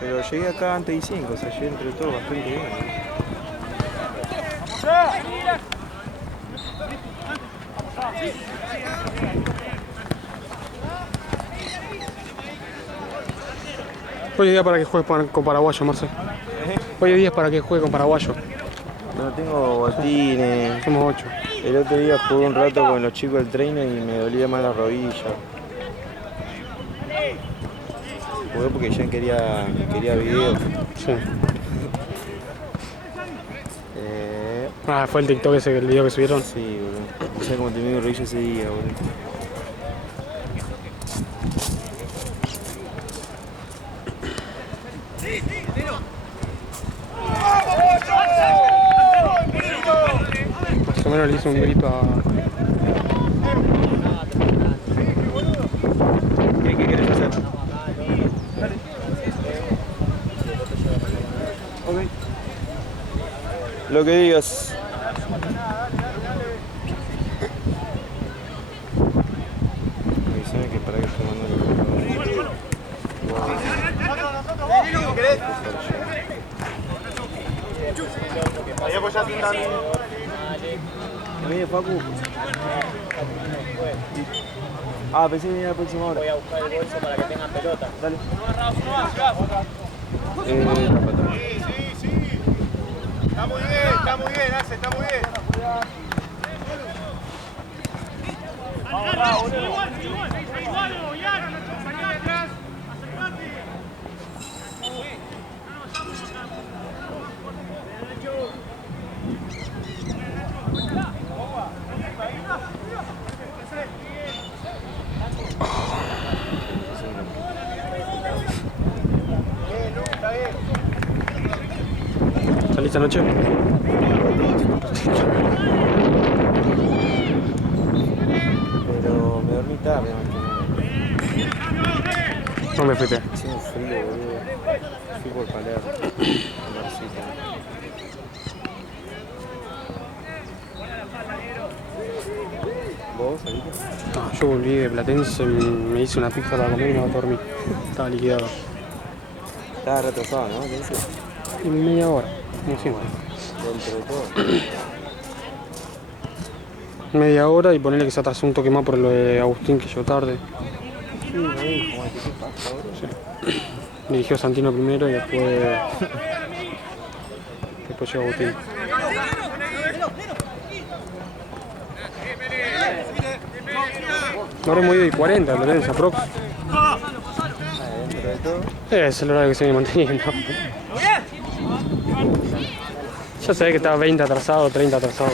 Pero llegué acá antes de 5, o sea, llegué entre todo bastante bien. Hoy es día para que juegues con paraguayo, Marcel. Hoy es día para que juegue con paraguayo. No tengo botines. Somos 8. El otro día jugué un rato con los chicos del trainer y me dolía más la rodilla. Jugué porque ya quería video. Sí. Fue el TikTok ese, el video que subieron. Sí, boludo. No sé cómo terminé mi rodilla ese día, boludo. Más o menos le hizo un grito a... ¿Qué querés hacer? Ok. Lo que digas. Avísame que para que estoy mandando el ¿querés? Ahí apoyaste un también. ¿Me viene Facu? Pensé que venía la próxima hora. Voy a buscar el bolso para que tengan pelota. Dale. Sí. Está muy bien, Arce, está muy bien. Igual, ya, salí detrás. ¿Saliste anoche? Pero me dormí tarde, ¿Dónde fuiste? Hacía un frío, boludo. Fui por Palermo. A Marcita. ¿Vos saliste? No, yo volví de Platense, me hice una pizza para comer y me iba a dormir. Estaba liquidado. Estaba retrasado, ¿no? ¿Qué dices? Y media hora, como siempre. Dentro de todo. Media hora y ponerle que se atrasó un toque más por lo de Agustín, que llegó tarde. Sí, me dijo, como que qué pasa, boludo. Sí. Dirigió Santino primero y después llegó Agustín. Ahora hemos ido y 40, lo tenés aprox. Dentro de todo. Es el horario que se viene manteniendo. Ya sabés que estaba 20 atrasado, 30 atrasado.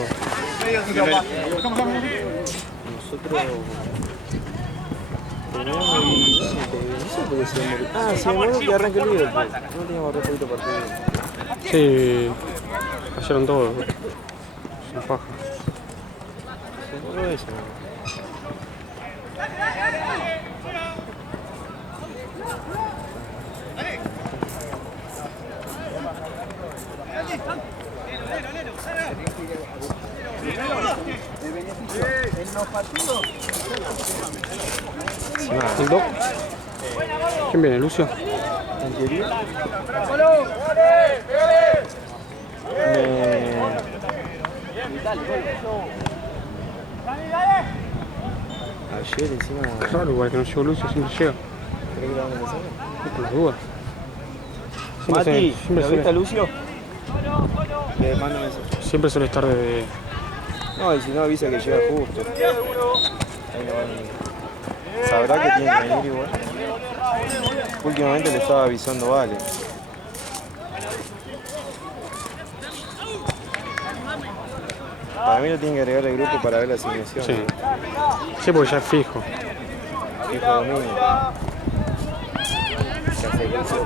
Nosotros terminamos y no sé por qué se demoró. Se demoró que arranque el líder, pues. No teníamos re poquito partido. Sí, cayeron todos. Es una paja. Se demoró eso. En los partidos. ¿El Doc? ¿Quién viene, Lucio? ¿En teoría? Ayer encima. Claro, igual que no llegó Lucio, siempre llega. ¿Crees que la van a empezar? Por las dudas. Mati, ¿lo viste a Siempre, Lucio? Le mando un mensaje. siempre suele estar de... No, y si no avisa que llega justo. Ahí no va ni... Sabrá que tiene que venir igual. Últimamente le estaba avisando Vale. Para mí lo tienen que agregar al grupo para ver la asignación. Sí. Sí, porque ya es fijo. Fijo domingo. Ya sé que hizo.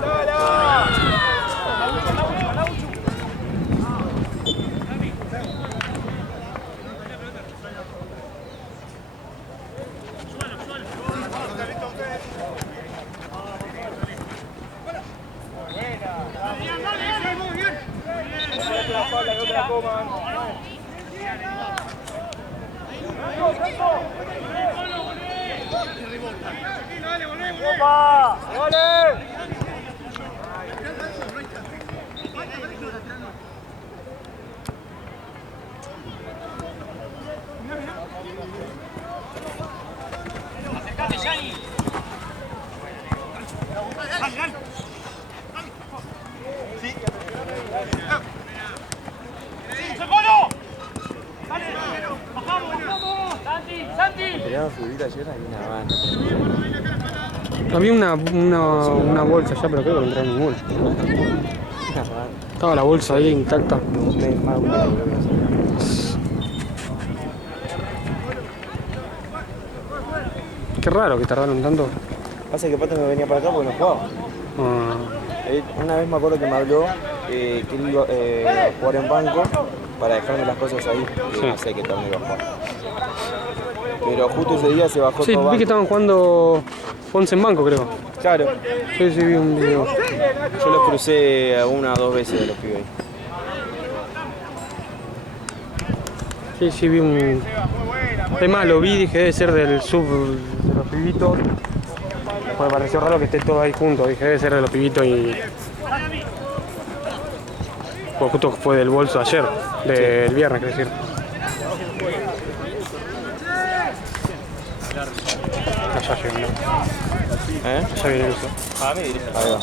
Peleamos futbolita ayer, hay una banda. Había una bolsa allá, pero creo que no entraba ninguna. Estaba la bolsa ahí intacta. Un mes más, creo que no sé. Qué raro que tardaron tanto. Pasa que Pato no venía para acá porque no jugaba. Una vez me acuerdo que me habló que él iba a jugar en banco para dejarme las cosas ahí. Sí. No sé qué tal me iba a jugar. Pero justo ese día se bajó Sí, todo vi banco. que estaban jugando 11 en banco, creo. Claro. Sí, vi un video. Yo los crucé una o dos veces de los pibes ahí. Sí, vi un... Es más, lo vi y dije, debe ser del sub de los pibitos. Pues me pareció raro que esté todo ahí junto. Dije, debe ser de los pibitos y... Pues justo fue del bolso ayer, del viernes, quiero decir. Allá llegando. Allá viene eso. Ahí va.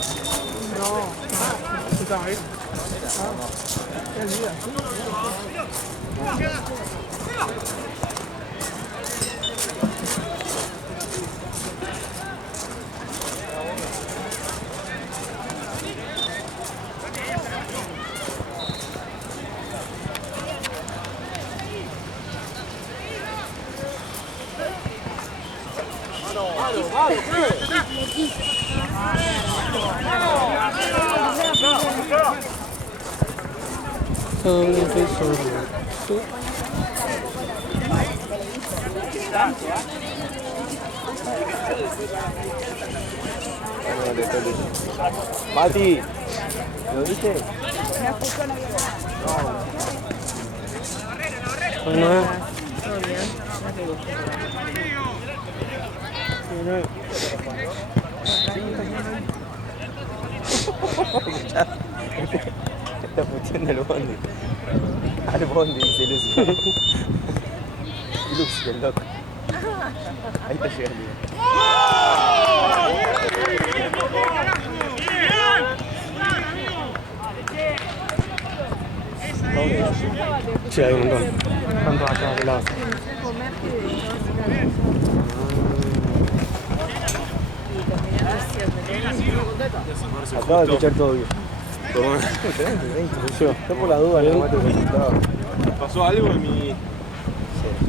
Mati, ¿lo viste? Bueno, Está puteando el bondi. Al bondi, dice Lucy. Lucy, el loco. Ahí está llegando. sí, hay un montón. Tantos acá de lado. Acabo de escuchar todo bien. Yo por la duda no mate el resultado. Pasó algo en mi...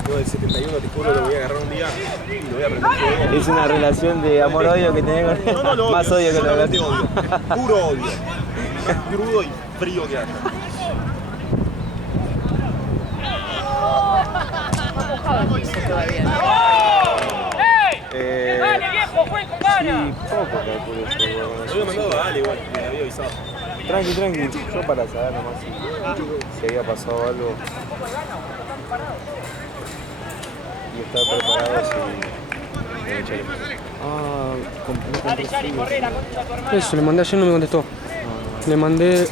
Yo del 71, te juro, lo voy a agarrar un día y lo voy a aprender todo. Es una relación de amor-odio que tenés con él. No lo Más odio que lo solamente que odio. Puro odio. Más crudo y frío que haya. ¡Dale, viejo! ¡Juega con ganas! Sí, poco calculo yo. Yo había mandado a Ale igual, me había avisado. Tranqui. Yo para saber nomás si había pasado algo. Y estar preparado si... no compré frío. Eso, le mandé ayer, no me contestó. Le mandé...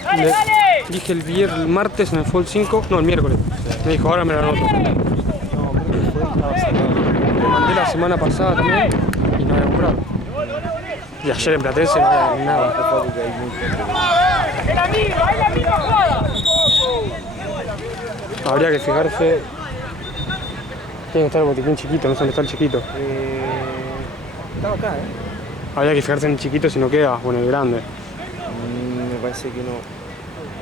dije el martes en el Fall 5, no, el miércoles. Me dijo, ahora me lo anoto. No, creo que fue, estaba cerrado. Le mandé la semana pasada también y no había comprado. Y ayer en Platense no había nada. ¡Es la misma jugada! Habría que fijarse. Tiene que estar el botiquín chiquito, no sé dónde está el chiquito. Estaba acá, Habría que fijarse en el chiquito si no queda, o en el grande. Me parece que no.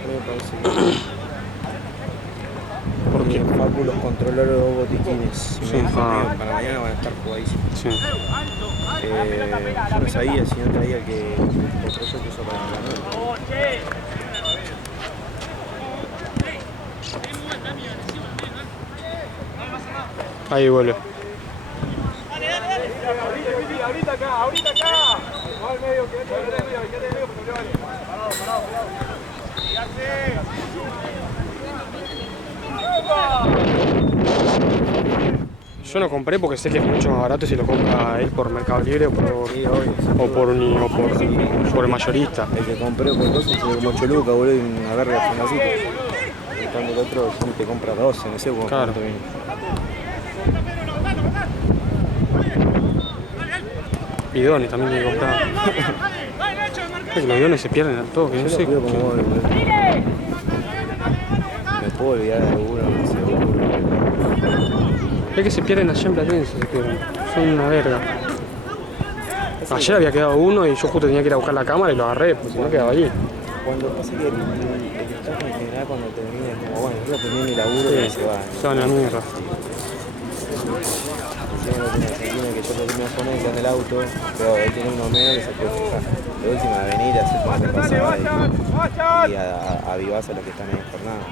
Me parece que no. Porque Facu los controló los dos botiquines. Y me dijo, "Tío, para mañana van a estar jugadísimos". Sí. Yo no sabía si no traía que el proyecto usó para la noche. Ahí vuelve. Ahorita acá. No al medio, quédate en el medio, porque no le vale. Parado. Yo no compré porque sé que es mucho más barato si lo compra él por Mercado Libre o por, Sí, obvio. por el mayorista. El que compré por cosas se como 8 lucas, boludo, y una verga fundacita. En cambio el otro te compra 12, no sé cuánto Claro. viene. Bidones también que comprar. Es que los aviones se pierden al toque, no Yo sé. lo cuido como vos, boludo. Me puedo olvidar de uno, seguro. Es que se pierden allá en Platense, se pierden. Son una verga. Ayer había quedado uno y yo justo tenía que ir a buscar la cámara y lo agarré, porque si no quedaba allí. Cuando pasa que el trabajo en general cuando termina es como, bueno, yo terminé mi laburo y se va. Se van a la mierda. Tiene que yo lo termino con él, que anda el auto, pero él tiene uno menos que se puede fijar. De última, venir a hacer como te pasaba y avivás a los que están en jornada.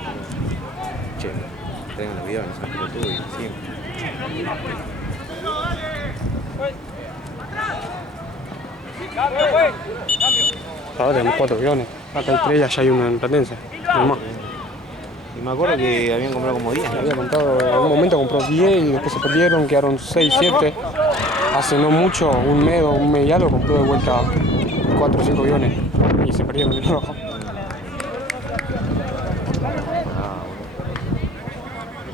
Che, traigan los videos, no son pelotudos y siempre. Ahora tenemos 4 aviones. Acá hay 3 y allá hay uno en Platense. No más. Y me acuerdo que habían comprado como 10, ¿no? Había comprado, en un momento compró 10 y después se perdieron, quedaron 6, 7. Hace no mucho, un mes y algo, compró de vuelta 4 o 5 aviones y se perdieron de nuevo.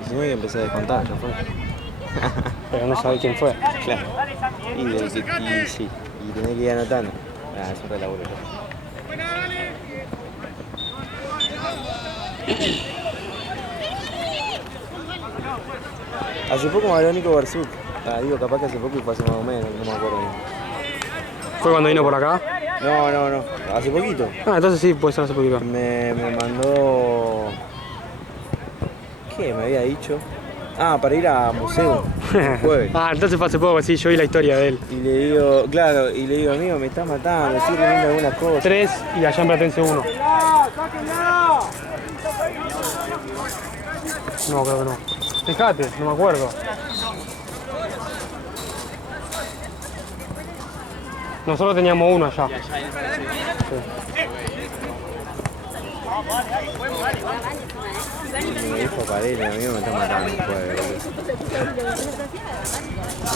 Si no hay que empezar a descontar, ya fue. Pero no sabe quién fue. Claro. Y sí, y tenés que ir anotando. Ah, es un re laburo. Hace poco me habló Nico Barzuk. Digo, capaz que hace poco y fue hace más o menos, no me acuerdo bien. ¿Fue cuando vino por acá? No. Hace poquito. Ah, entonces sí, puede ser hace poquito. Me mandó... ¿Qué me había dicho? Ah, para ir a museo. El jueves. Ah, entonces fue hace poco, sí, yo vi la historia de él. Y le digo, claro, amigo, me estás matando, estoy viendo algunas cosas. 3 y allá en Platense 1. No, creo que no. Fíjate, no me acuerdo. Nosotros teníamos uno allá. Sí. Me dijo Paredes, amigo, me está matando el jueves.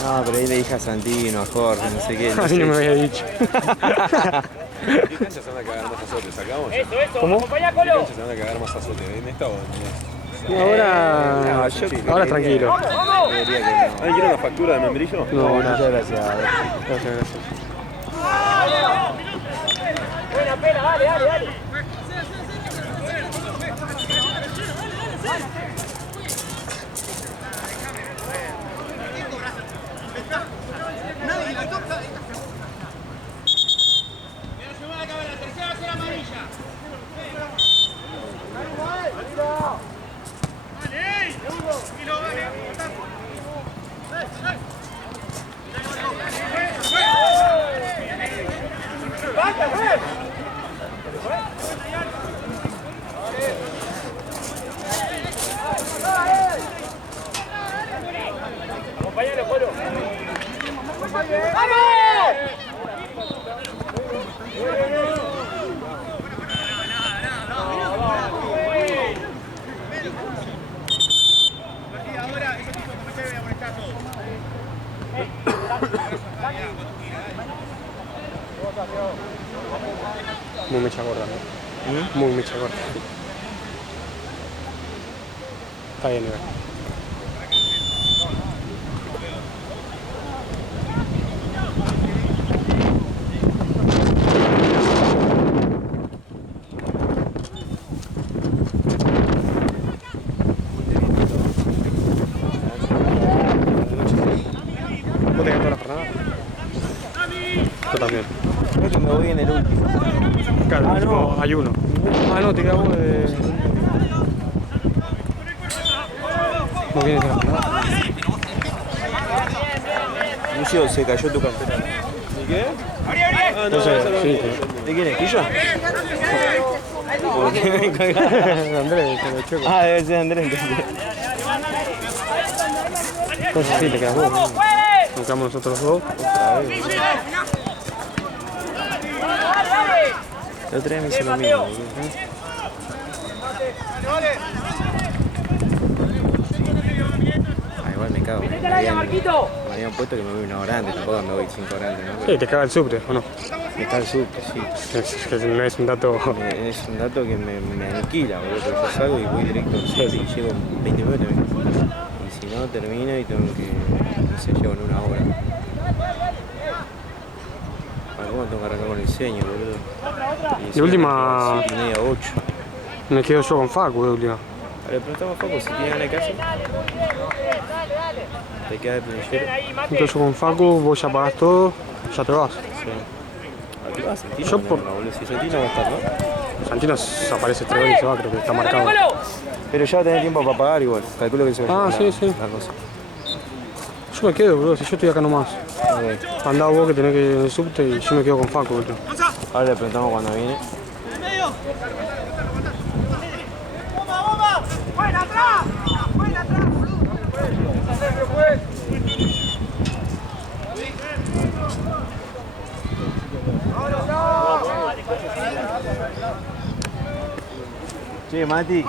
No, pero ahí le dije a Santino, a Jorge, no sé qué. Así no me había dicho. ¿Qué canchas van a cagar más azote? ¿Sacamos? ¿Qué ¿Cómo? Acompañá, Colo. canchas van a cagar más azote? ¿En esta o en Ahora, ahora tranquilo. Debería que no. ¿Alguien quiere una factura de membrillo? No, Muchas gracias. gracias. Gracias. Buena pena, dale. Acompañalo, Colo. ¡Vamos! Muy mecha gorda, ¿no? Muy mecha gorda. Está bien, Iván. ¿Vos te quedaste toda la jornada? Yo también. Creo que me voy en el último. Claro, Ah, no. hay uno. Ah, no, te quedas vos de... ¿No vienes de la jornada? Lucio, se cayó tu campera. ¿Y qué? Entonces, sí. ¿De quién es? ¿Tuyo? ¿Por qué me colgaste? Andrés, te lo checo. Ah, debe ser Andrés entonces. Entonces sí, te quedas vos. ¿No? Nos quedamos nosotros dos. La otra vez me hizo lo mismo. Igual me cago. Me habían puesto que me voy una hora antes, tampoco me voy 5 horas antes, ¿no? Sí, te caga el subte, ¿o no? Me está el subte, sí. Que no es un dato... Es un dato que me aniquila, boludo, porque yo salgo y voy directo al subte y llego en 20 minutos. Y si no, termino y tengo que, no sé, llego en una hora. Bueno, tengo que arrancar con el seño, boludo. Y De última- 7:30, 8. Me quedo yo con Facu de última. Le preguntamos a Facu si tiene ganas de casa. Te queda de planillero. Me quedo yo con Facu, vos ya pagás todo, ya te vas. Sí. ¿A qué vas, Santino? Yo por- No, boludo. Si Santino va a estar, ¿no? Santino aparece 3 veces y se va, creo que está marcado. Pero ya va a tener tiempo para pagar igual. Calculo que se va a llevar Sí, sí. la cosa. Yo me quedo, boludo, si yo estoy acá nomás. Ok. Andá vos que tenés que ir en el subte y yo me quedo con Facu, boludo. Ahora le preguntamos cuando viene. ¡Buena atrás! ¡Buena atrás, boludo! Che, Mati.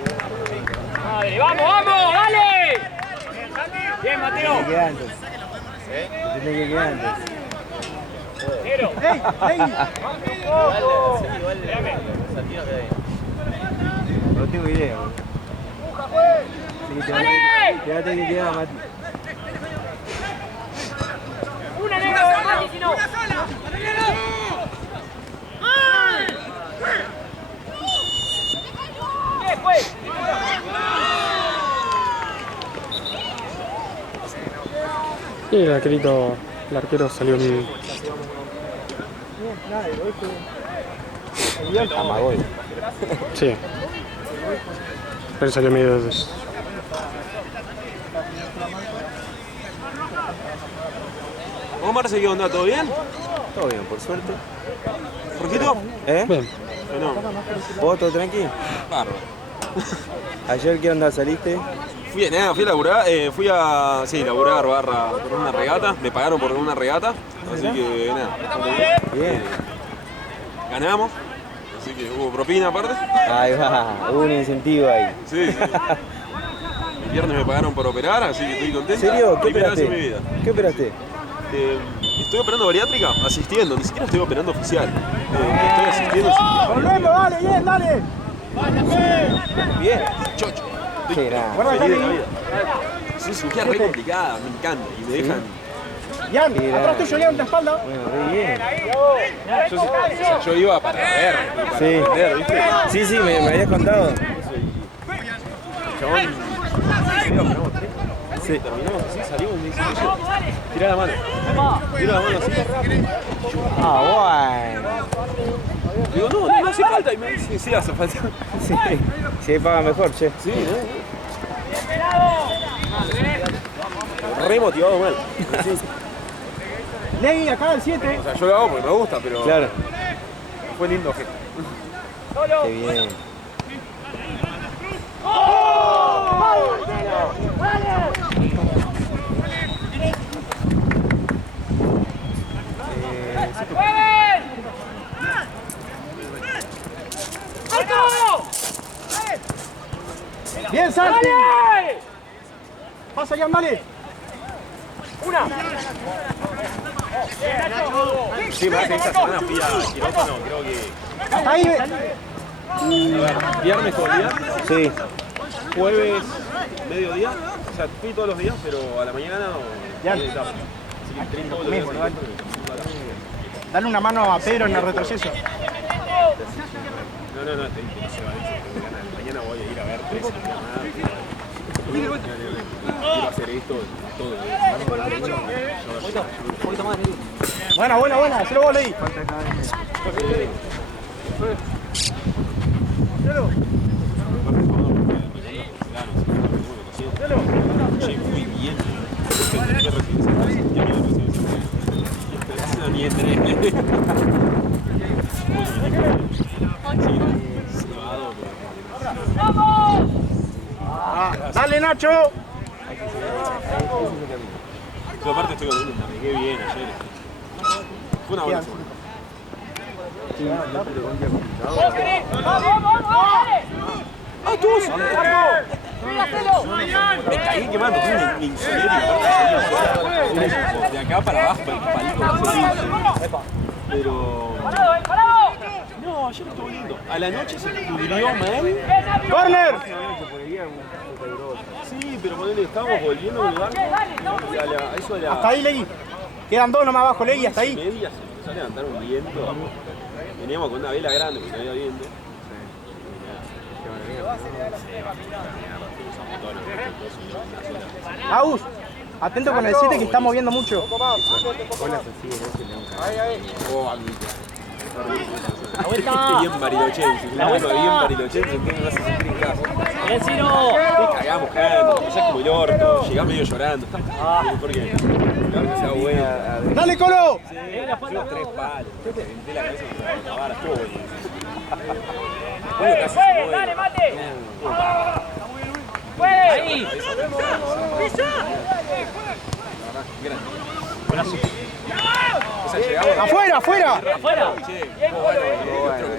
¡Dale, vamos, vamos! ¡Dale! Bien, Mateo. ¿Qué queda antes? Tiene que quedar antes. Negro. No tengo idea, boludo. Así que ¡Dale! quédate que queda, Mati. ¡Una negro, Mati, si no! ¡Bien, pues! Y el arquero salió en... Amagol. Sí. Pero salió medio de... ¿Vos, Marce, qué onda? ¿Todo bien? Todo bien, por suerte. ¿Jorgito? ¿Eh? Bien. Bueno, ¿Vos todo tranqui? bárbaro. ¿Ayer qué onda saliste? Fui a laburar, laburar barra por una regata, me pagaron por una regata, así que nada, bastante bien. Bien. Ganamos, así que hubo propina aparte. Ahí va, hubo un incentivo ahí. Sí, sí. El viernes me pagaron por operar, así que estoy ¿En contento. serio? ¿Qué Primera vez en mi operaste? vida. ¿Qué operaste? Estoy operando bariátrica, asistiendo, ni siquiera estoy operando oficial. Estoy asistiendo. ¡Volvemos, dale, bien, dale! Bien. Chocho. Qué grande. Feliz de la vida. Es una cirugía re complicada, me encanta. Y me dejan. Jan, Qué atrás grande. tuyo, Jan, de espalda. Bueno, re bien. Yo iba para ver, para Sí. aprender, ¿viste? Sí, sí, me habías contado. Chabón, sí, terminamos así, salimos y me dice, oye, tirá la mano. Tira la mano así. Ah, bueno. Digo, no hace falta. Y me dice, sí, hace falta. Sí, sí, paga mejor, che. Sí, re motivado mal. Sí. Legui, acá el 7. O sea, yo lo hago porque me gusta, pero Claro. fue lindo gesto. Qué bien. Bien, Santi. ¡Dale! Pasa, Jan, dale. ¡Una! Sí, más que esta semana fui a quirófano, creo que Hasta ahí. viernes todo el día, Sí. jueves mediodía, o sea, fui todos los días, pero a la mañana no. Ya. Así que todos los días. Dale una mano a Pedro en el retroceso. No, te dije, no se va a decir, mañana voy a ir a ver 3 quiero hacer esto todo. Buena. Hacelo vos, Legui. Che, muy bien. Ni entré. Dale, Nacho. Pero aparte estoy contento, me pegué bien ayer. Fue una buena semana. ¡Vamos, vamos, vamos! ¡Dale! ¡Ah, tú! Me caí quemando, me insolé de acá para abajo, el palito. Pero... No, ayer estuvo lindo. A la noche se pudrió mal. ¡Corner! Sí, pero ponele, estábamos volviendo del barco. Eso de la... Hasta ahí, Legui. Quedan dos nomás abajo, Legui, hasta ahí. Media se empezó a levantar un viento. Veníamos con una vela grande que no había viento. Agus, atento con el 7 que está moviendo mucho. Bien Barilochense, bien Barilochense, que no hace sentir en casa. Nos cagamos, nos como el orto, llegamos medio llorando. ¿Por qué? Claro que sea buena. ¡Dale, Colo! Sí, yo 3 palos, te reventé la cabeza contra la vara, estuvo buenísimo. ¡Dale, mate! ¡Ahí! ¡Afuera, afuera! ¡Afuera!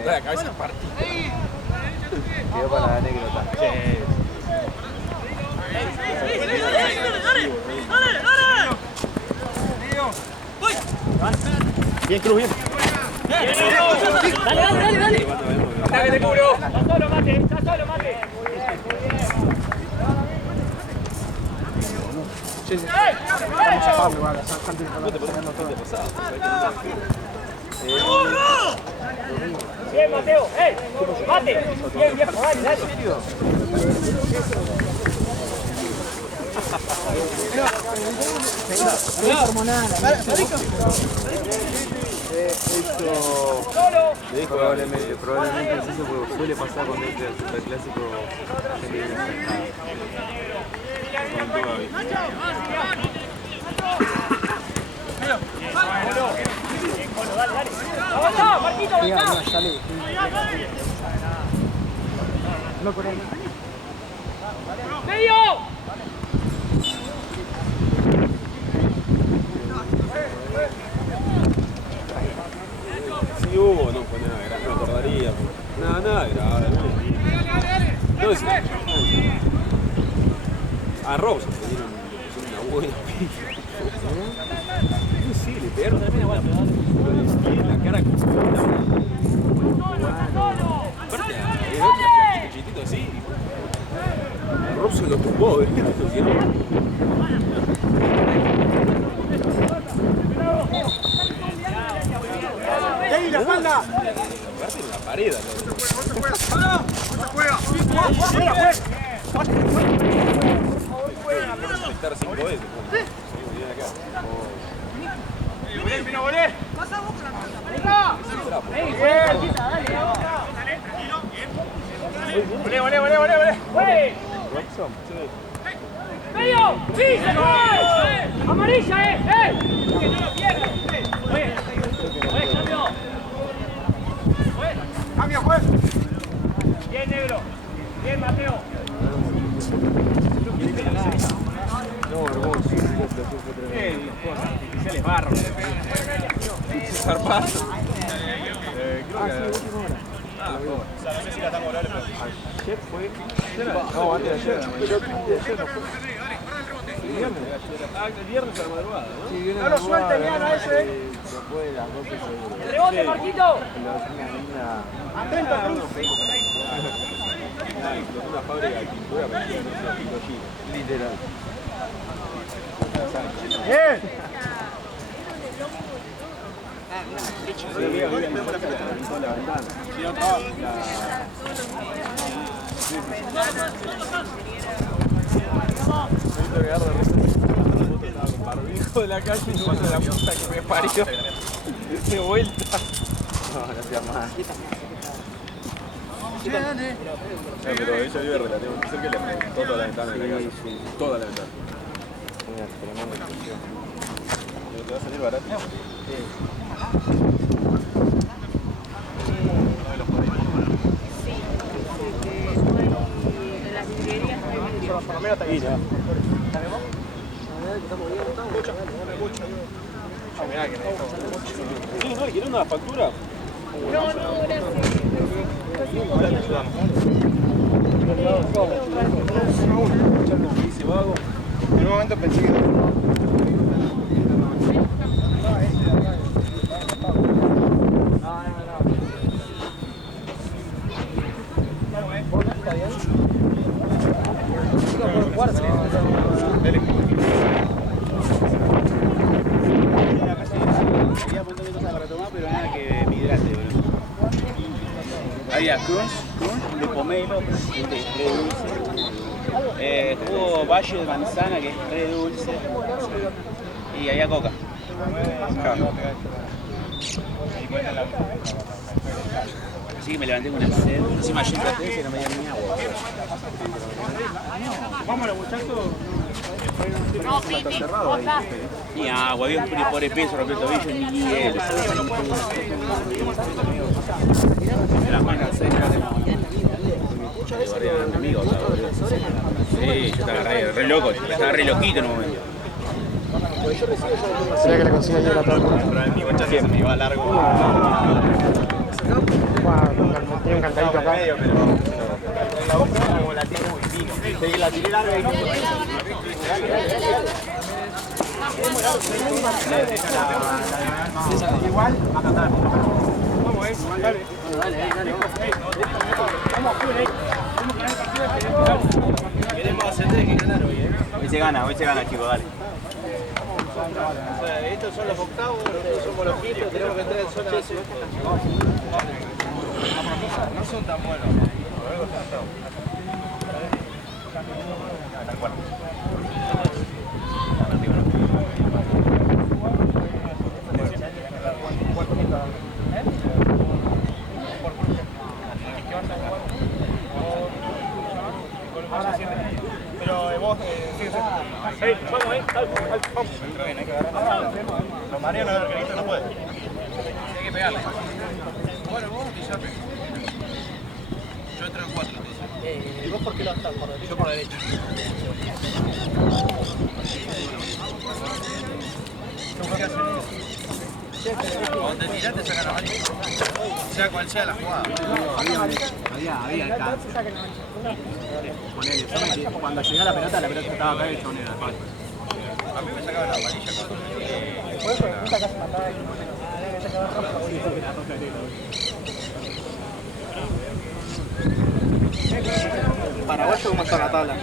La cabeza partida. Quedó para la anécdota. Bien, Cruz, bien. ¡Dale! ¡Ataque de cubro! ¡Está solo, mate! Bien, Mateo. Mate. Bien, viejo, dale. Probablemente es eso porque suele pasar con este superclásico. ¡Avanza, Marquito, avanza! ¡Medio! Sí hubo, no fue nada grave, no acordaría. Nada grave. No, es... A Rose le dieron una buena pica. Sí, le pegaron la cara como aparte, el otro chiquitito así. A Rose se lo tumbó, ¡Legui, la espalda! Aparte en la pared. Estar 5 veces. ¡Volé! ¡Medio! ¡Sí, se fue! ¡Amarilla, ¡Que no lo pierdas! ¡Cambio! ¡Cambio, juez! Bien, negro. Bien, Mateo. No, hermoso. Artificiales barros. Zarpazo. No sé si la tan morales, pero... Ayer fue. No, antes de ayer. El viernes a la madrugada, ¿no? Sí, viene No lo suelten, Diana, ese. Después de las 12 seguro. ¡El rebote, Marquito! Atento, Cruz. Una fábrica de pintura vendida en una picollina. Literal. Bien. Barbijo de la calle y no de la puta que me parió. De vuelta. No, no sea más. Pero ella vive relativamente cerca y le reventó toda la ventana de la casa. Sí. Toda la ventana. Una tremenda explosión. Pero te va a salir barato. Por lo menos está bien. Sí, no, ¿le quieren una factura? No, gracias. En un momento pensé que... Pero nada que me hidrate, boludo. Había crunch de pomelo, que es re dulce. Jugo Valle de manzana, que es re dulce. Y había coca. Así que me levanté con el sed. Encima yo traté y no me dio ni agua. Vámonos, muchachos. Ni agua, había un pobre peso, rompió el tobillo, ni hielo. Era más cansado de la mañana. De guardia de amigos, sí, yo estaba re loco, estaba re loquito en un momento. Sería que le consiga ayer a todo. Mi concha se me iba largo. Tiene un cantadito acá. La otra como la tiene muy pico. La tiré larga y... Igual, a cantar. Vamos, dale. Queremos ascender, que ganar hoy, Hoy se gana, chicos, dale. O sea, estos son los octavos, nosotros somos los quintos, tenemos que entrar en zona de... No son tan buenos. Tal cual. Pero vos, fíjense. Vamos, vamos. Entró bien, hay que agarrar. Los Mariano del Arquerito no puede. Hay que pegarle. Bueno, vos, Guillermo. Yo entro en 4. ¿Y vos por qué lo estás? ¿Por derecha? Yo por derecha. Cuando te tirás te sacan la manita. Sea cual sea la jugada. Había alcance. Ponele, cuando llegaba la pelota estaba acá y el chabón era el a mí me sacaban la amarilla Paraguayo, ¿cómo está la tabla?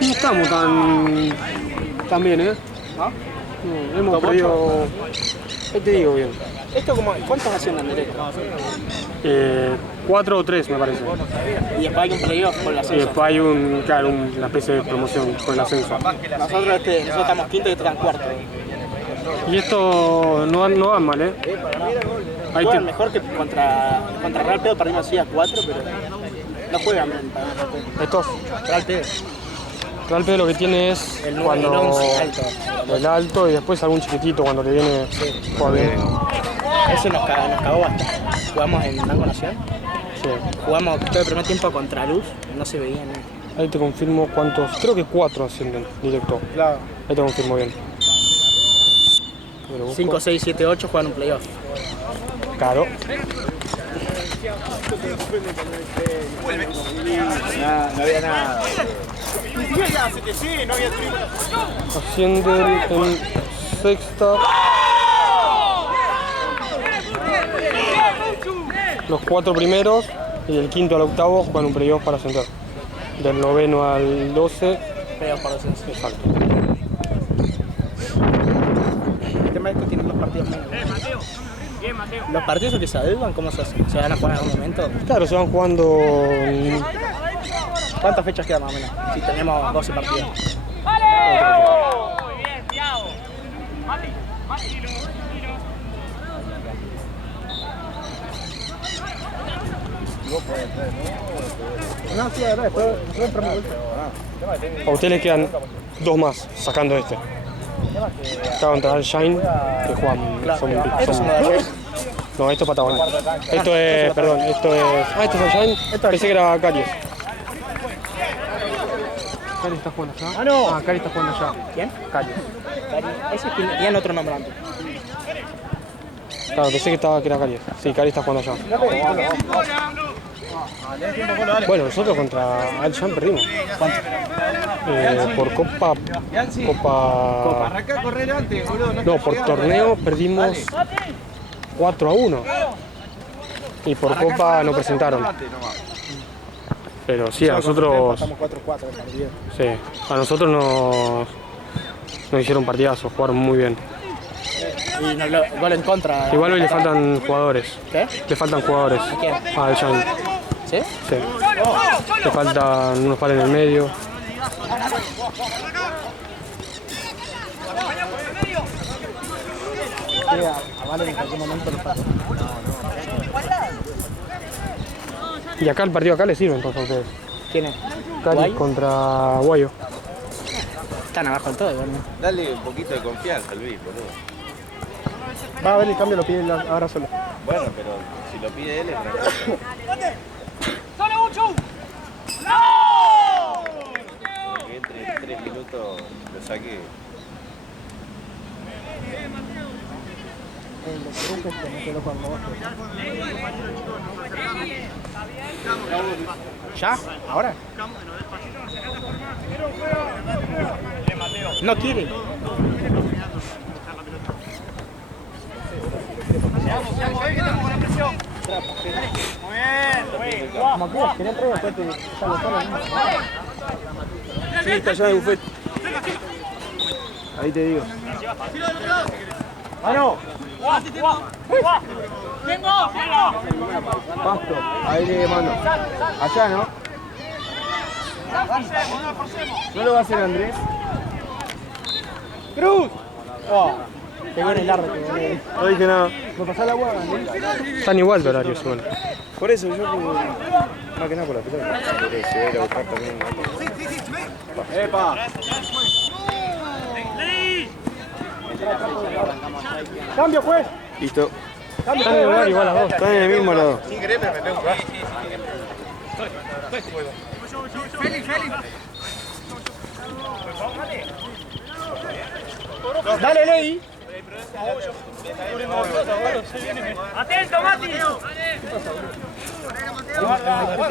No estamos tan bien, ¿eh? ¿Ah? No, hemos perdido... ¿Qué te digo bien? ¿Esto como, cuántos hacen en directo? 4 o 3 me parece. Y después hay un playoff por el Y ascenso. después hay una especie de promoción por el ascenso. Nosotros estamos quinto y estos están cuarto. Y esto no va mal, ¿eh? Ahí Juegan mejor que contra Real Pedo, perdimos así a 4, pero no juegan bien. Estos, Real Pedo. Real Pedro lo que tiene es El cuando 11 alto. el alto y después algún chiquitito cuando le viene juega bien. Eso nos cagó bastante. Jugamos en Banco Nacional. Sí. Jugamos todo el primer tiempo contra Luz, no se veía nada. Ahí te confirmo cuántos, creo que 4 ascienden directo. Claro. Ahí te confirmo bien. 5, 6, 7, 8 juegan un playoff. Claro. No había nada. Ascienden en sexta. Los 4 primeros y del quinto al octavo juegan un playoff para ascender. Del noveno al 12. Playoff para descenso. Exacto. El tema es que tienen los partidos menos. ¿Los partidos que se adeudan, cómo se hacen? ¿Se van a jugar en algún momento? Claro, se van jugando. ¿Cuántas fechas quedan más o menos? Si tenemos 12 partidos. Muy bien, Thiago. Mati. No, sí, la verdad, después nosotros entramos vuelta. A ustedes les quedan 2 más, sacando este. Está contra el Shine, que juegan. Estos son los de ayer. No, esto es Patagonia. Esto es, perdón, esto es. Ah, esto es el Shine. Pensé que era Caries. Cari está jugando allá. Ah, no. Ah, Cari está jugando allá. ¿Quién? Caries. Ese es que tenían otro nombre antes. Claro, pensé que era Caries. Sí, Cari está jugando allá. Bueno, nosotros contra Al-Sham perdimos. Por Copa. Arranca a correr antes, boludo. No, por torneo perdimos 4-1. Y por Copa no presentaron. Pero sí, a nosotros. Sí, a nosotros nos hicieron partidazos, jugaron muy bien. Y no, gol en contra. Igual hoy le faltan jugadores. ¿Qué? Le faltan jugadores. ¿A quién? A Al-Sham. ¿Sí? Sí. Le faltan unos pares en el medio. A Valen en cualquier momento le pasa. Y acá el partido acá le sirve entonces a ustedes. ¿Quién es? Cali ¿Guay? contra Guayo. Están abajo en todo, igual, ¿no? Dale un poquito de confianza al Luis, boludo. Va a ver el cambio, lo pide él ahora solo. Bueno, pero si lo pide él es tranquilo. ¡Sale mucho! Que entre en 3 minutos lo saque. ¿Ya? ¿Ahora? No quiere. Como quieras, quería entrar después te salgo solo. Sí, está allá de bufete. Ahí te digo. ¡Mano! Pasto, ahí le mando. Allá, ¿no? ¿No lo va a hacer Andrés? ¡Cruz! Oh, pegó en el largo. No dije nada. ¿Me pasás la hueá, Andrés? Están igual de horarios igual. Por eso yo más que nada por la pelota. Porque se va a ir a buscar también. ¡Epa! ¡Cambio, juez! Listo. Están en el horario igual las dos. Están en el mismo lado. ¡Dale, Ley! ¡Atento, Mati!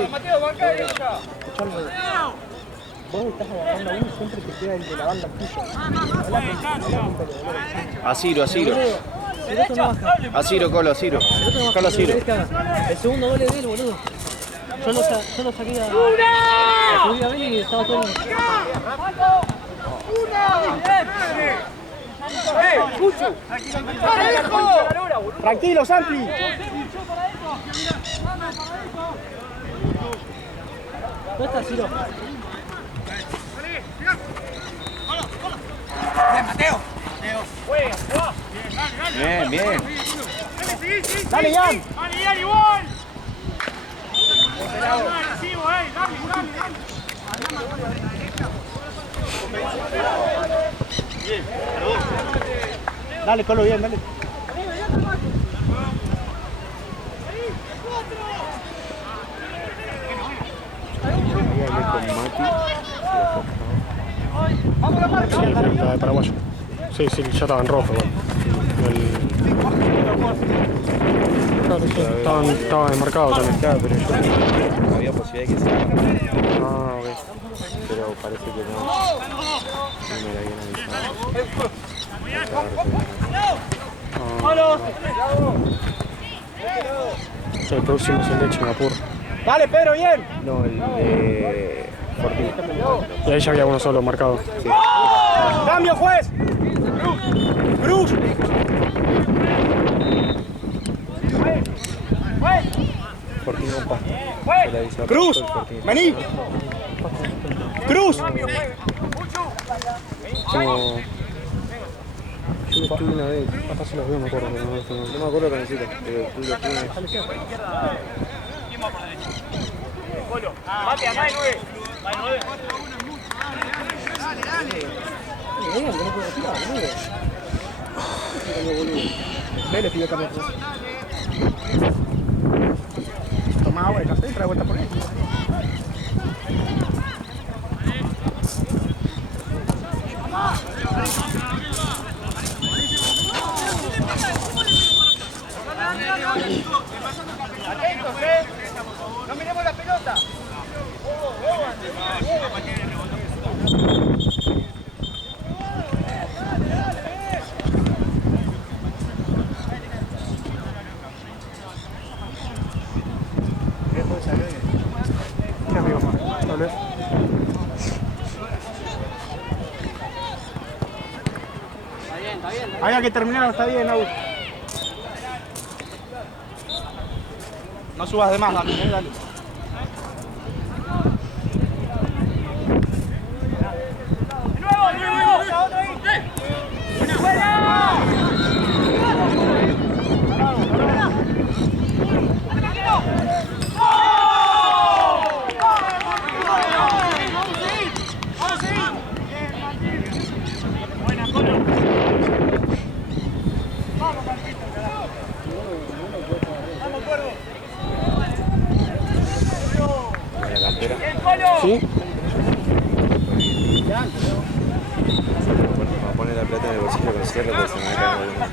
Mateo, banca de derecha. Vos estás agarrando a uno y siempre te queda el de la banda tuya. A Ciro, a Ciro. El otro no baja. A Ciro, Colo, a Ciro. El otro no baja. Colo, a Ciro. El segundo gol es de él, boludo. Yo lo saqué a subí a ver y estaba todo bien. Tranquilo, Santi. ¿Dónde está Ciro? Bien, bien. Dale, Jan. ¡Dale, igual! Dale, Colo, bien, dale. Sí, la de paraguayo. Sí, sí, ya estaba en rojo igual. Claro, sí, estaban desmarcados también. Claro, pero yo había posibilidad de que sea. Ah, ok. Pero parece que no. No me la habían avisado. El próximo es el de Chingapur. Dale, Pedro, bien. No, el de Fortín. Y ahí ya había uno solo marcado. Sí. Cambio, juez. Cruz. Fortín no pasa. Se le avisó a Cruz. Pasto, Fortín. Vení. Cruz. Como... Yo lo estuve una vez. Hasta se los veo, me acuerdo. Pero no, No me acuerdo que necesito, pero tú lo estuve una vez. Mati, acá hay 9. Hay 9. Vélez pidió cambio. Toma agua de café y trae vuelta por ahí. Atentos, no miremos la Había que terminar, está bien, Agus. No subas de más, Dani, dale. ¿Sí? Va a poner la plata en el bolsillo con cierre porque se me va a caer alguna.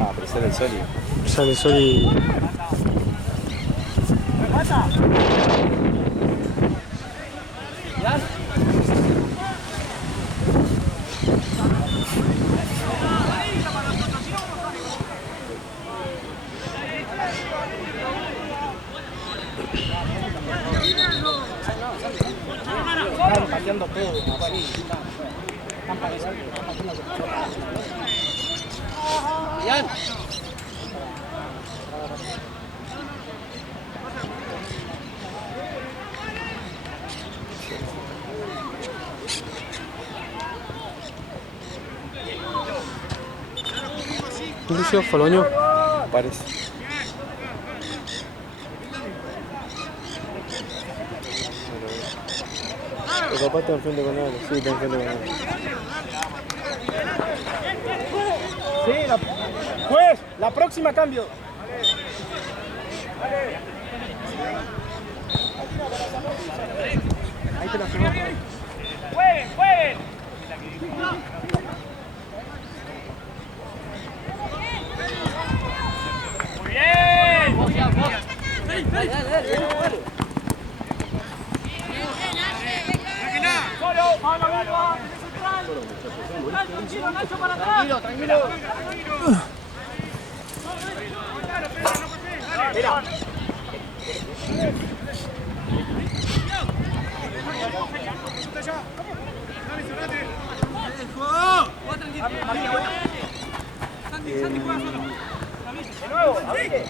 Ah, pero sale el sol y... Sale el sol y... Están pateando todo, así. Están pateando. Bien. Lucio, fue al baño. Parece. El papá está enfrente con algo, sí, está enfrente con algo. Sí, juez, la próxima cambio. Ahí te la subo. ¡Jueguen, jueguen! ¡Muy bien! Dale, dale. ¡Solo! ¡Mano arriba! ¡Tranquilo, Nacho, para atrás! Tranquilo. Mira. De nuevo, abrite.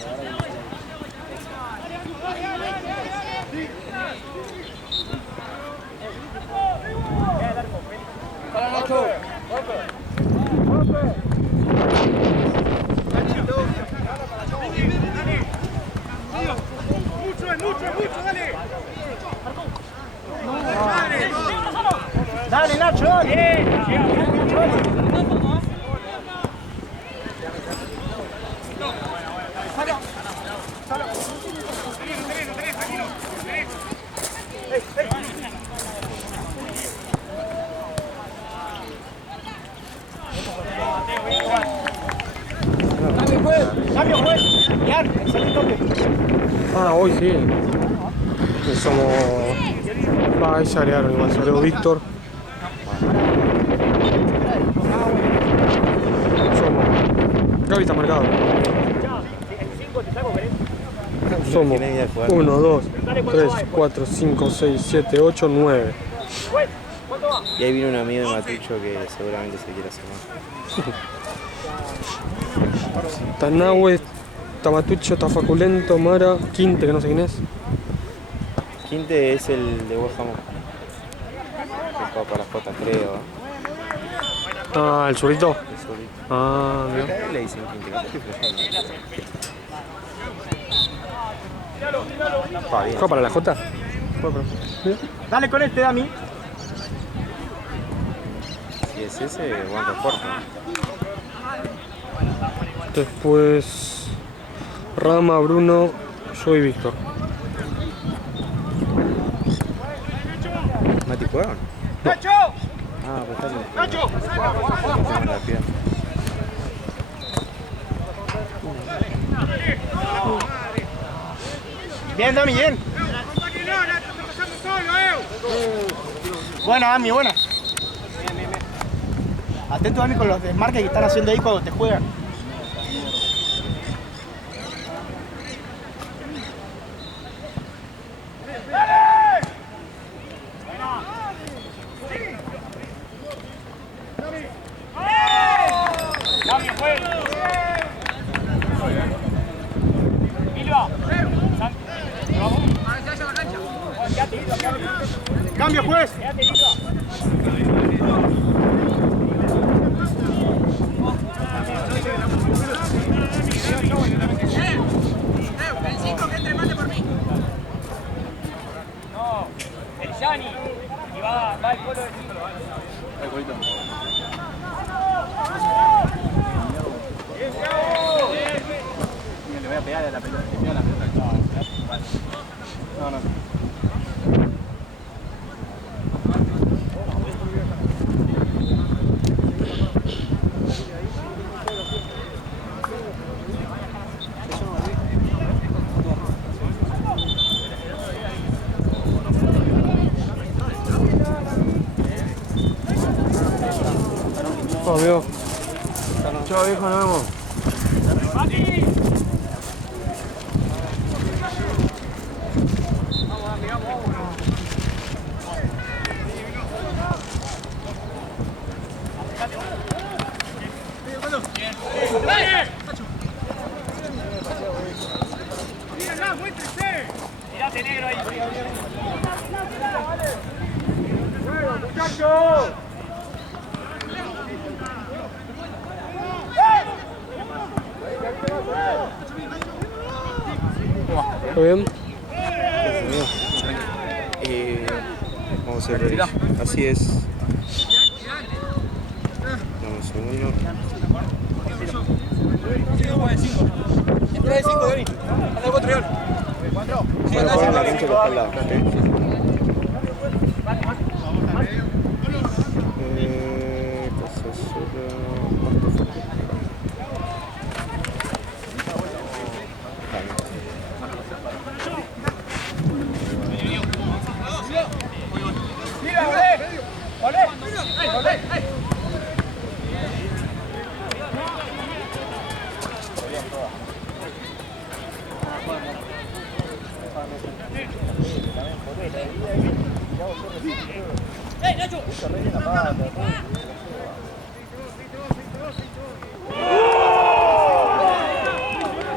Para Nacho. Mucho, dale. Dale, Nacho, dale. Cambio, juez. Yan, excelente toque. Ah, hoy sí. Y somos... Ah, ahí se agregaron igual, se agregó Víctor. Somos... Gaby está marcado. Somos 1, 2, 3, 4, 5, 6, 7, 8, 9. Y ahí viene un amigo de Matucho que seguramente se quiere hacer más. Está Nahue, está Matucho, está Faculento, Mara, Quinte, que no sé quién es. Quinte es el de West Ham. Que juega para las Jotas, creo. Ah, el zurito. El zurito. Ah, mira. ¿Qué le dicen Quinte? Capaz que flojando. Está bien. ¿Juega para la J? Mira. Dale con este, Dami. Si es ese, buen refuerzo. Después Rama, Bruno, yo y Víctor. ¿Mati juegan? ¡Nacho! Ah, pues está bien. ¡Nacho! En la pierna. Bien, Dami, bien. Buena, Dami, buena. Bien. Atento, Dami, con los desmarques que están haciendo ahí cuando te juegan. ¡Cambio, juez! No, el Yani. Y va el pueblo de Le voy a pegar a la pelota. Le pego a la pelota. No. Vamos, amigo. Chao, viejo, nos vemos. Mirate, negro ahí. ¡Muchachos! ¿Todo bien? Vamos a hacer así es. Dame un segundo. Entra de 5, Denis. Anda 4 y ahora. Bueno, juega en la cancha que está al lado. ¡Mira, olé! ¡Olé! ¡Olé! ¡Ey, Nacho!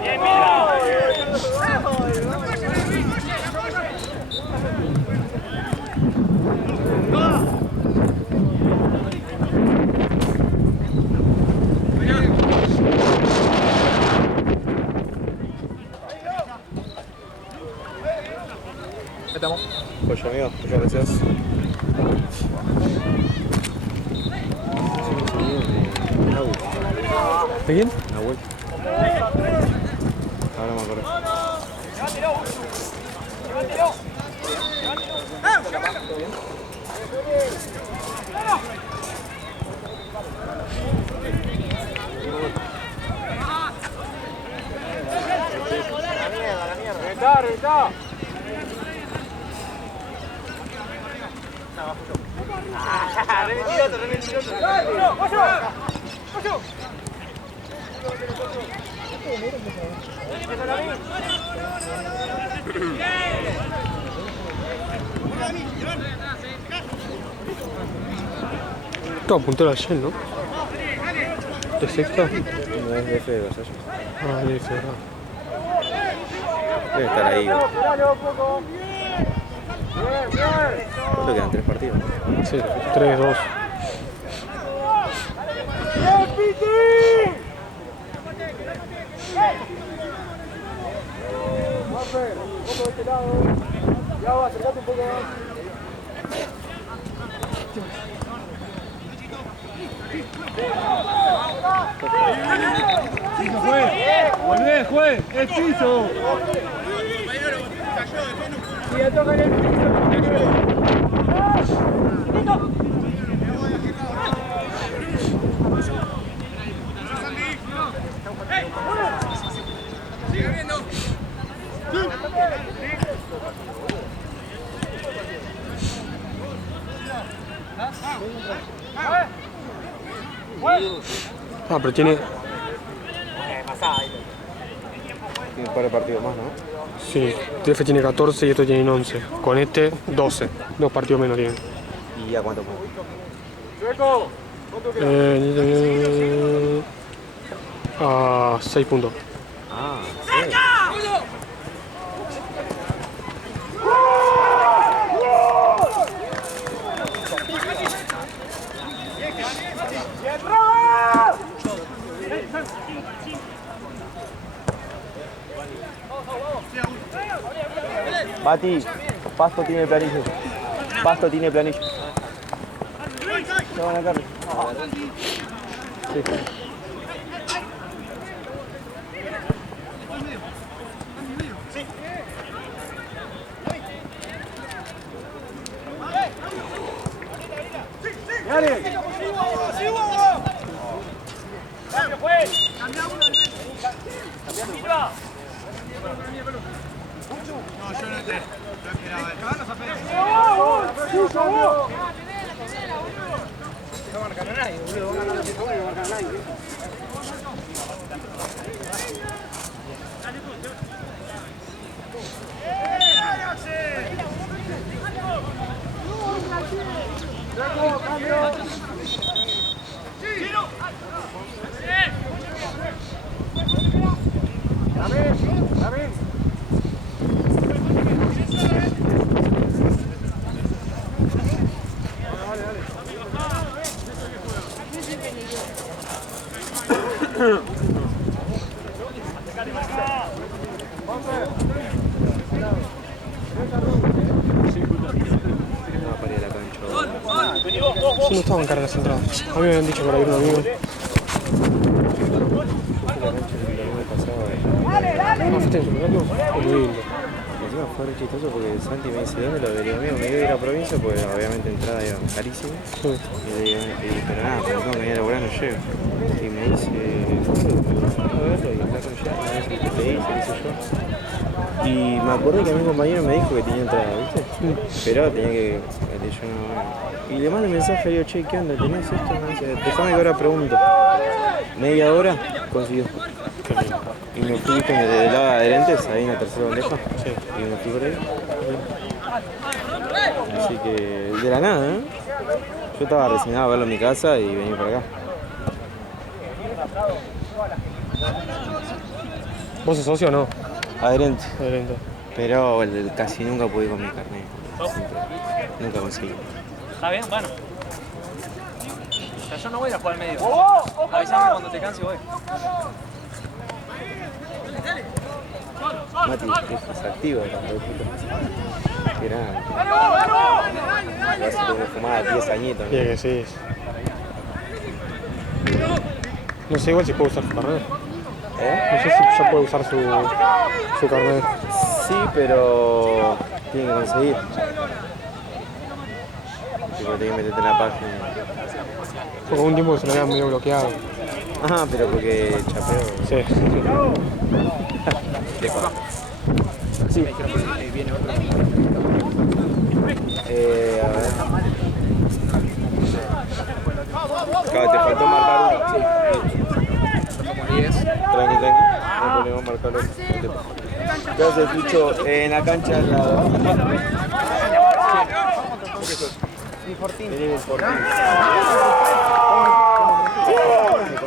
¡Bien, mira! Pues amigo, muchas gracias. ¿De quién? Nahuel. Ahora me acuerdo. ¡Llévatelo! ¡Llévatelo! ¡Reventá, reventá! Todo puntero ayer, ¿no? ¿De sexta? No es de F de Vasallo. Ah, de ese, ¿verdad? Debe estar ahí. ¿Cuánto quedan? 3 partidos? Sí, 3-2. Ya va, acercate un poco más. ¡Piso, juez! ¡Volvé, juez! ¡El piso! ¡Y ya toca en el piso! ¡Sigue viendo! Ah, pero tiene... Tiene un par de partidos más, ¿no? Sí, TF tiene 14 y estos tienen 11. Con este, 12. 2 partidos menos tienen. ¿Y a cuánto fue? A 6 puntos. Ah, sí. Mati, Pasto tiene planillo. Pasto tiene planillo. Se van a cargar. Sí. Sí, no estaban caras las entradas. A mí me habían dicho por ahí un amigo. No, fuiste en su plato. Qué lindo. Encima fue re chistoso porque Santi me dice, ¿dónde lo vería? Amigo, me iba a ir a provincia porque obviamente entrada iba carísima. Sí. Y le digo, pero nada, como tengo que venir a laburar no llego. Y me dice, a verlo y hablar con ella, a ver qué te dice, qué sé yo. Y me acuerdo que mi compañero me dijo que tenía entrada, ¿viste? Pero tenía que... Yo no... Y le mando un mensaje, le digo, che, ¿qué onda? ¿Tenés esto? Me dice, déjame que ahora pregunto. Media hora consiguió. Y me fui del lado de adherentes, ahí en la tercera bandeja. Sí. Y me fui por ahí. Así que, de la nada, ¿eh? Yo estaba resignado a verlo en mi casa y venir para acá. ¿Vos sos socio o no? Adherente. Adherente. Pero casi nunca pude ir con mi carnet. Nunca conseguí. ¿Está bien? Bueno. Yo no voy a jugar al medio. Avisame cuando te canse y voy. Mati, es activo cuando de puta. Que nada. Vas a tener fumada 10 añitos. Sí, que sí. No sé igual si puedo usar su carnet. No sé si ya puede usar su carnet. Sí, pero tiene que conseguir. Tipo, tiene que meterte en la página. Porque un tiempo se lo había medio bloqueado. Ajá, pero porque chapeo. Sí. Sí. Viene otro. A ver. Claro, te faltó marcar uno. Sí. Tranqui. No podemos marcar otro. ¿Qué hace, Pucho? En la cancha al lado. Fortín.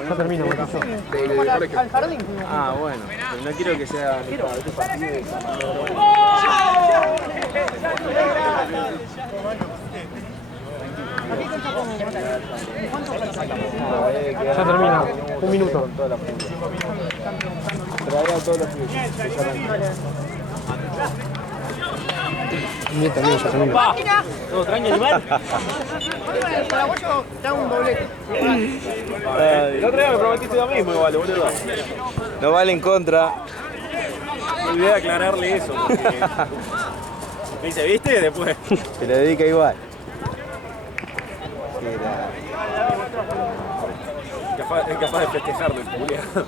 Ya termina, Mauricio. Ah, bueno. Pero no quiero que sea este partido. Ya termina. Un minuto. Traerá todos los pibes. Bien, también ya termina. ¿Todo tranquilo, animal? El paraguayo da un doblete. El otro día me prometiste lo mismo igual, boludo. No vale en contra. Me olvidé de aclararle eso. Porque... Me dice, ¿viste? Después. Se le dedica igual. Es capaz de festejarlo, el culiado.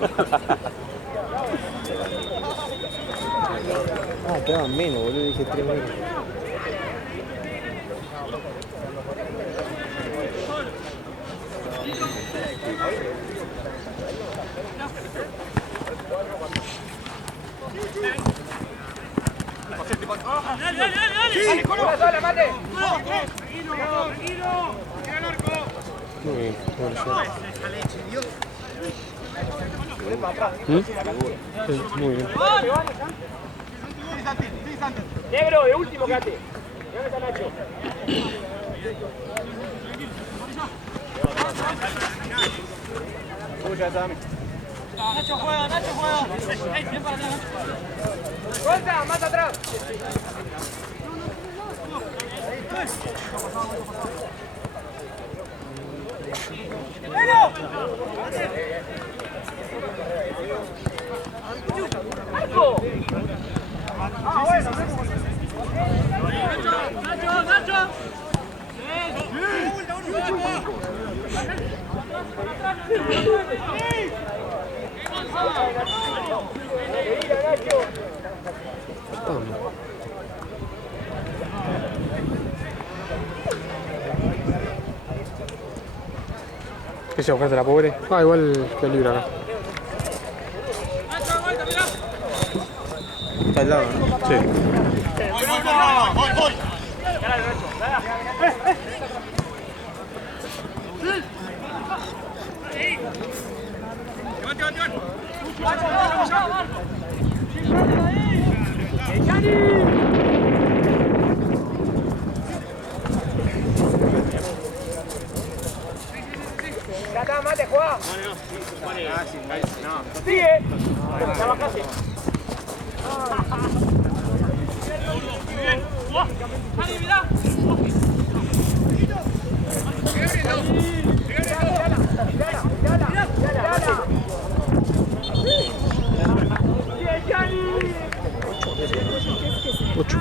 Ah, quedaban menos, boludo. Dije 3 minutos. Muy bien, muy bien. Negro, de último, quédate. ¿Dónde está Nacho? Nacho juega, Nacho juega. Ven para atrás. Suelta, más atrás. ¡Marco! Ah, bueno. Nacho, Nacho. ¿Qué se buscaste la pobre? Ah, igual que libre acá. Está al lado, ¿no? Sí. Voy. Ya está, mate, juega. Sigue. Trabajase. Dani, mirá. Mucho,